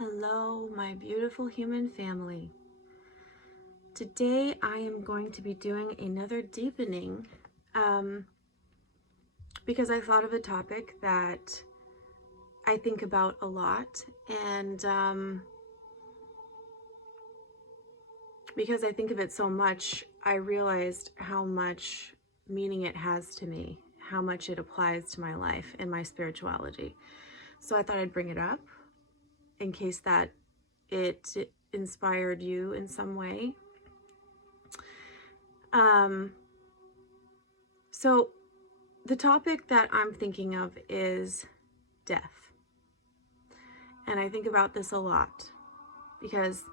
Hello, my beautiful human family. Today I am going to be doing another deepening because I thought of a topic that I think about a lot, and because I think of it so much, I realized how much meaning it has to me, how much it applies to my life and my spirituality. So I thought I'd bring it up in case that it inspired you in some way. So the topic that I'm thinking of is death. And I think about this a lot because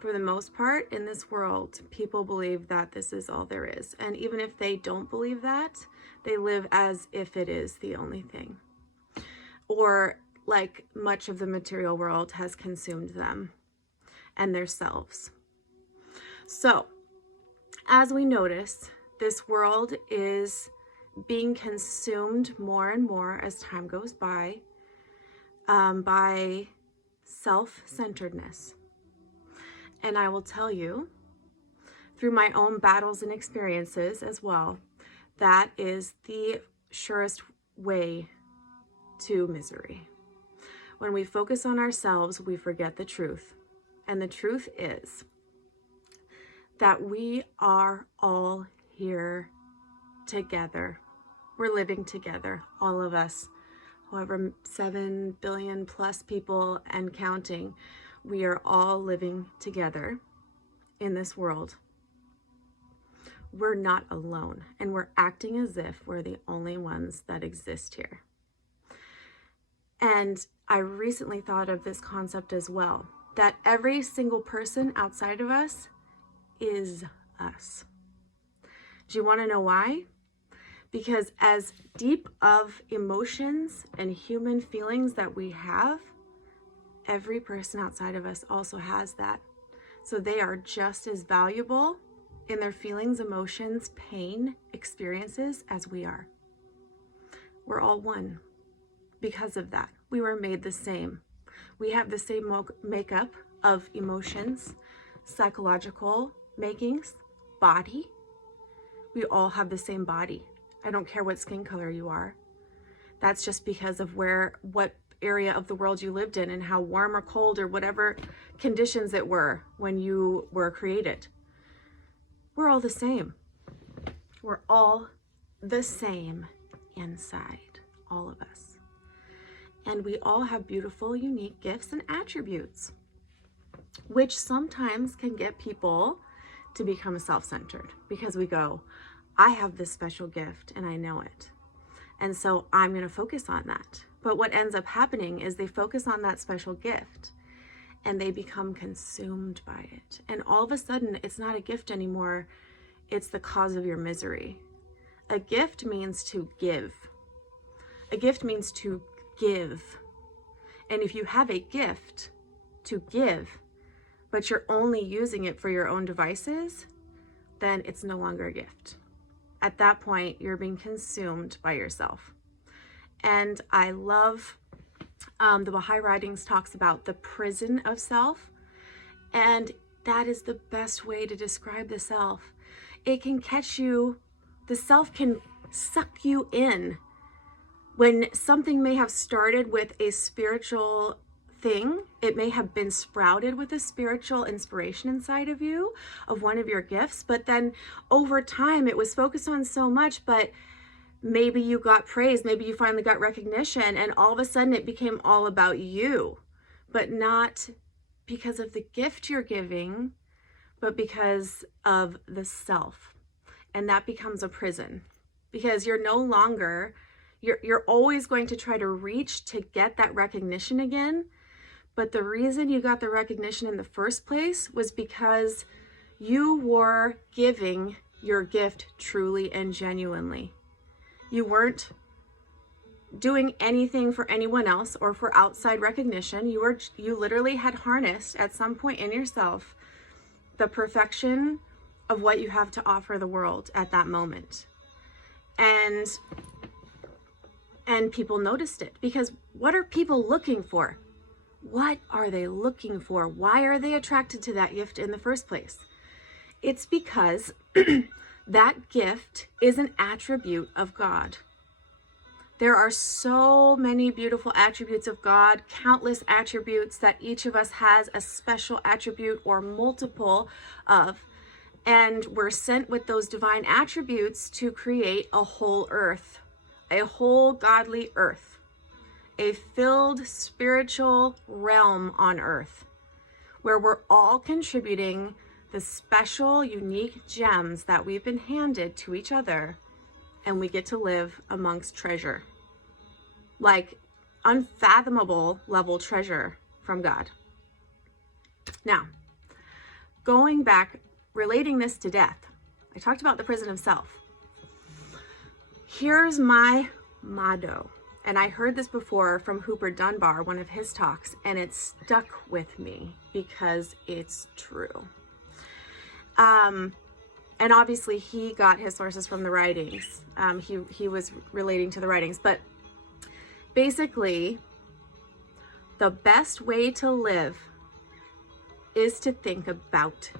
for the most part in this world, people believe that this is all there is. And even if they don't believe that, they live as if it is the only thing. Or like much of the material world has consumed them and their selves. So, as we notice, this world is being consumed more and more as time goes by self-centeredness. And I will tell you, through my own battles and experiences as well, that is the surest way to misery. When we focus on ourselves, we forget the truth. And the truth is that we are all here together. We're living together, all of us, however 7 billion plus people and counting. We are all living together in this world. We're not alone, and we're acting as if we're the only ones that exist here. And I recently thought of this concept as well, that every single person outside of us is us. Do you want to know why? Because as deep of emotions and human feelings that we have, every person outside of us also has that. So they are just as valuable in their feelings, emotions, pain, experiences as we are. We're all one. Because of that, we were made the same. We have the same makeup of emotions, psychological makings, body. We all have the same body. I don't care what skin color you are. That's just because of what area of the world you lived in and how warm or cold or whatever conditions it were when you were created. We're all the same. We're all the same inside, all of us. And we all have beautiful, unique gifts and attributes, which sometimes can get people to become self-centered because we go, I have this special gift and I know it. And so I'm going to focus on that. But what ends up happening is they focus on that special gift and they become consumed by it. And all of a sudden, it's not a gift anymore. It's the cause of your misery. A gift means to give. A gift means to give. And if you have a gift to give, but you're only using it for your own devices, then it's no longer a gift. At that point, you're being consumed by yourself. And I love the Baha'i writings talks about the prison of self. And that is the best way to describe the self. It can catch you, the self can suck you in. When something may have started with a spiritual thing, it may have been sprouted with a spiritual inspiration inside of you of one of your gifts, but then over time it was focused on so much, but maybe you got praise, maybe you finally got recognition, and all of a sudden it became all about you, but not because of the gift you're giving, but because of the self. And that becomes a prison because you're no longer, you're always going to try to reach to get that recognition again. But the reason you got the recognition in the first place was because you were giving your gift truly and genuinely. You weren't doing anything for anyone else or for outside recognition. You literally had harnessed at some point in yourself the perfection of what you have to offer the world at that moment. And people noticed it because what are people looking for? What are they looking for? Why are they attracted to that gift in the first place? It's because that gift is an attribute of God. There are so many beautiful attributes of God, countless attributes that each of us has a special attribute or multiple of. And we're sent with those divine attributes to create a whole earth, a whole godly earth, a filled spiritual realm on earth, where we're all contributing the special, unique gems that we've been handed to each other, and we get to live amongst treasure, like unfathomable level treasure from God. Now, going back, relating this to death, I talked about the prison of self. Here's my motto, and I heard this before from Hooper Dunbar, one of his talks, and it stuck with me because it's true. And obviously he got his sources from the writings. He was relating to the writings, but basically the best way to live is to think about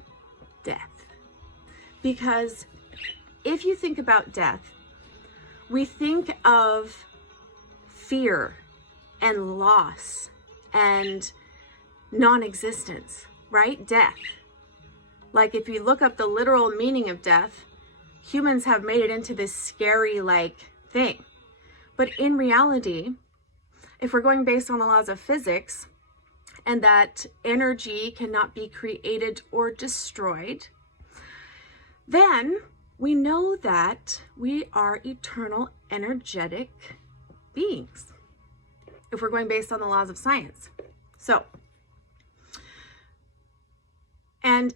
death. Because if you think about death, we think of fear and loss and non-existence, right? Death. Like if you look up the literal meaning of death, humans have made it into this scary like thing. But in reality, if we're going based on the laws of physics and that energy cannot be created or destroyed, then we know that we are eternal energetic beings, if we're going based on the laws of science. So, and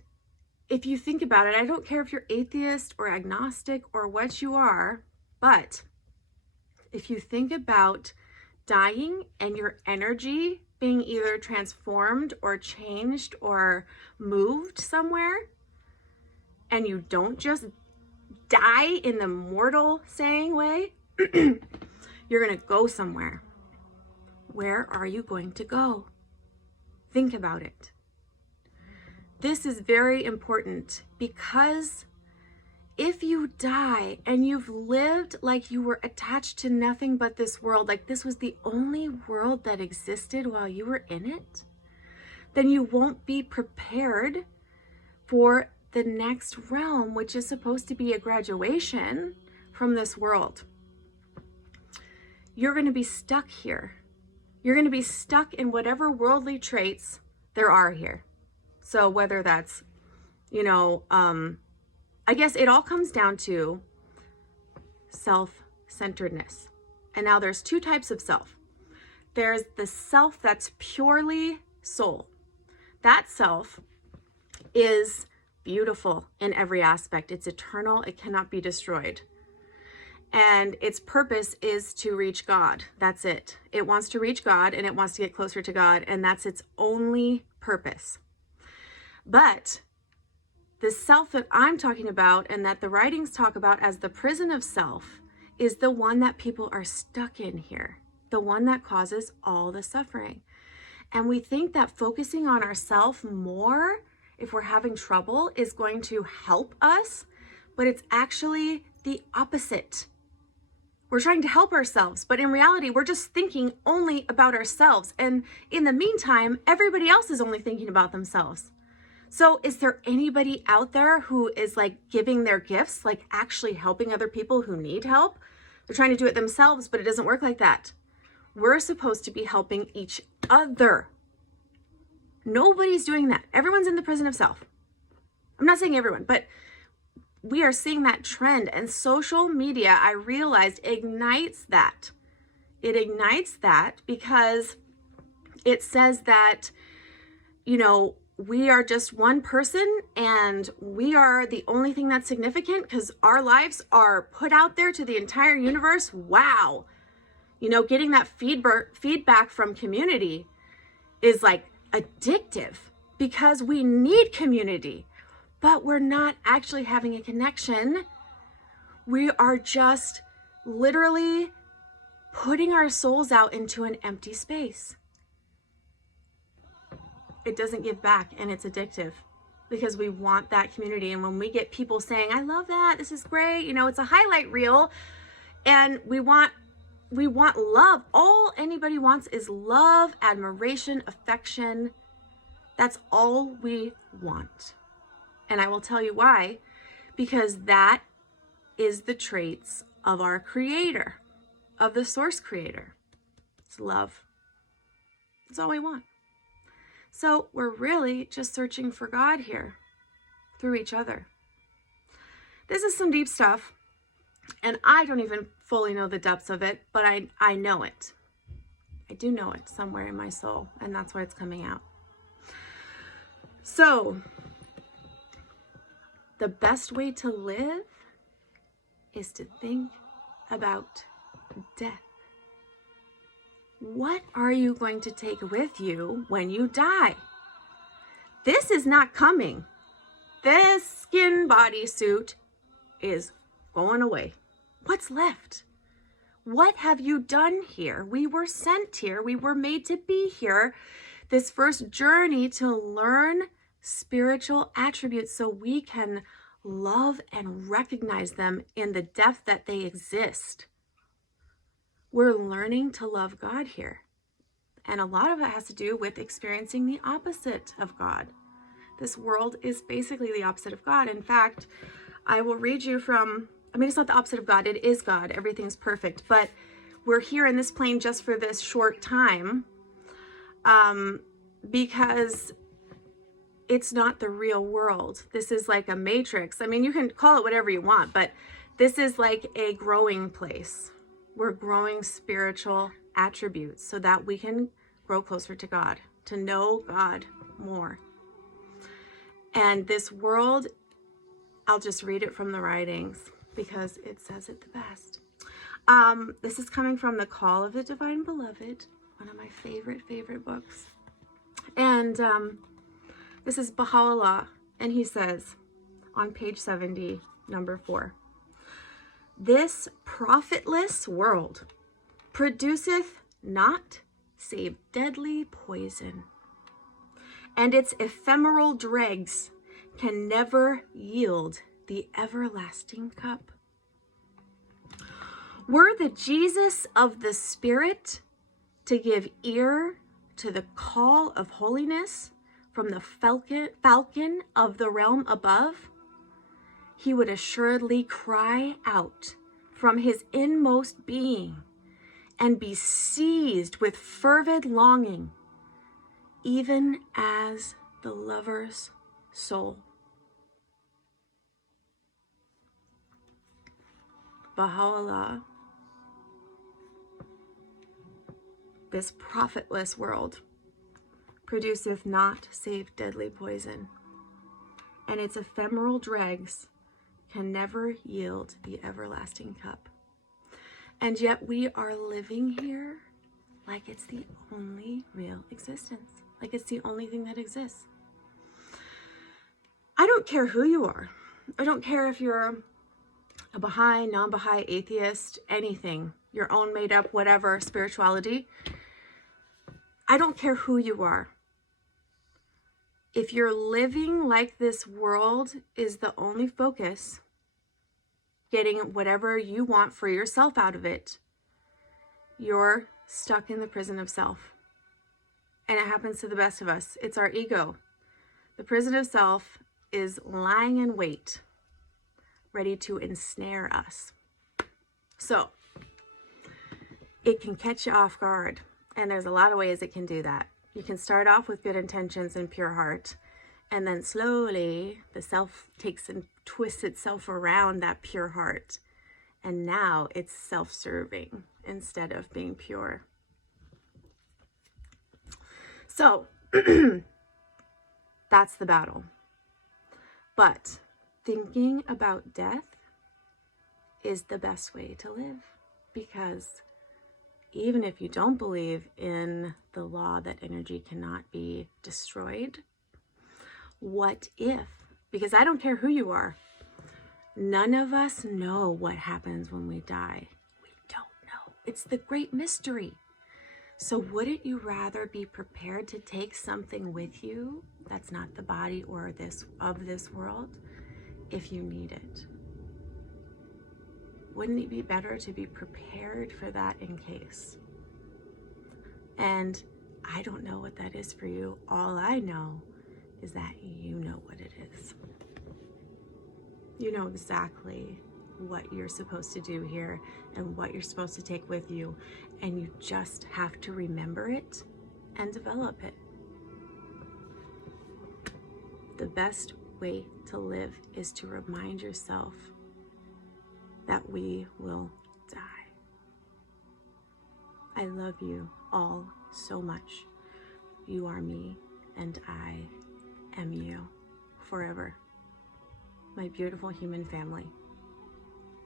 if you think about it, I don't care if you're atheist or agnostic or what you are, but if you think about dying and your energy being either transformed or changed or moved somewhere, and you don't just die in the mortal saying way, you're going to go somewhere. Where are you going to go? Think about it. This is very important because if you die and you've lived like you were attached to nothing but this world, like this was the only world that existed while you were in it, then you won't be prepared for the next realm, which is supposed to be a graduation from this world. You're going to be stuck here. You're going to be stuck in whatever worldly traits there are here. So whether that's, I guess it all comes down to self-centeredness. And now there's two types of self. There's the self that's purely soul. That self is beautiful in every aspect. It's eternal. It cannot be destroyed. And its purpose is to reach God. That's it. It wants to reach God and it wants to get closer to God. And that's its only purpose. But the self that I'm talking about and that the writings talk about as the prison of self is the one that people are stuck in here, the one that causes all the suffering. And we think that focusing on ourselves more, if we're having trouble, is going to help us, but it's actually the opposite. We're trying to help ourselves, but in reality, we're just thinking only about ourselves. And in the meantime, everybody else is only thinking about themselves. So is there anybody out there who is like giving their gifts, like actually helping other people who need help? They're trying to do it themselves, but it doesn't work like that. We're supposed to be helping each other. Nobody's doing that. Everyone's in the prison of self. I'm not saying everyone, but we are seeing that trend, and social media, I realized, ignites that. It ignites that because it says that, we are just one person and we are the only thing that's significant because our lives are put out there to the entire universe. Wow. Getting that feedback from community is like addictive because we need community, but we're not actually having a connection. We are just literally putting our souls out into an empty space. it doesn't give back, and it's addictive because we want that community. And when we get people saying, I love that, this is great, you know, it's a highlight reel, and we want love. All anybody wants is love, admiration, affection. That's all we want. And I will tell you why, because that is the traits of our creator, of the source creator. It's love. That's all we want. So we're really just searching for God here through each other. This is some deep stuff, and I don't even fully know the depths of it, but I know it. I do know it somewhere in my soul, and that's why it's coming out. So the best way to live is to think about death. What are you going to take with you when you die? This is not coming. This skin bodysuit is going away. What's left? What have you done here? We were sent here. We were made to be here. This first journey to learn spiritual attributes so we can love and recognize them in the depth that they exist. We're learning to love God here. And a lot of it has to do with experiencing the opposite of God. This world is basically the opposite of God. In fact, I will read you from, it's not the opposite of God. It is God. Everything's perfect. But we're here in this plane just for this short time because it's not the real world. This is like a matrix. You can call it whatever you want, but this is like a growing place. We're growing spiritual attributes so that we can grow closer to God, to know God more. And this world, I'll just read it from the writings because it says it the best. This is coming from The Call of the Divine Beloved, one of my favorite books. And this is Baha'u'llah, and he says on page 70, number 4, this profitless world produceth not save deadly poison, and its ephemeral dregs can never yield the everlasting cup. Were the Jesus of the Spirit to give ear to the call of holiness from the falcon of the realm above, he would assuredly cry out from his inmost being and be seized with fervid longing, even as the lover's soul. Baha'u'llah, this profitless world produceth not save deadly poison, and its ephemeral dregs can never yield the everlasting cup. And yet we are living here like it's the only real existence, like it's the only thing that exists. I don't care who you are. I don't care if you're a Baha'i, non-Baha'i, atheist, anything, your own made up, whatever, spirituality. I don't care who you are. If you're living like this world is the only focus, getting whatever you want for yourself out of it, you're stuck in the prison of self. And it happens to the best of us. It's our ego. The prison of self is lying in wait, ready to ensnare us. So it can catch you off guard. And there's a lot of ways it can do that. You can start off with good intentions and pure heart, and then slowly the self takes and twists itself around that pure heart. And now it's self-serving instead of being pure. So that's the battle. But thinking about death is the best way to live, because even if you don't believe in the law that energy cannot be destroyed, what if? Because I don't care who you are. None of us know what happens when we die. We don't know. It's the great mystery. So wouldn't you rather be prepared to take something with you that's not the body or this world if you need it? Wouldn't it be better to be prepared for that in case? And I don't know what that is for you. All I know is that you know what it is. You know exactly what you're supposed to do here and what you're supposed to take with you, and you just have to remember it and develop it. The best way to live is to remind yourself that we will die. I love you all so much. You are me and I am you forever. My beautiful human family.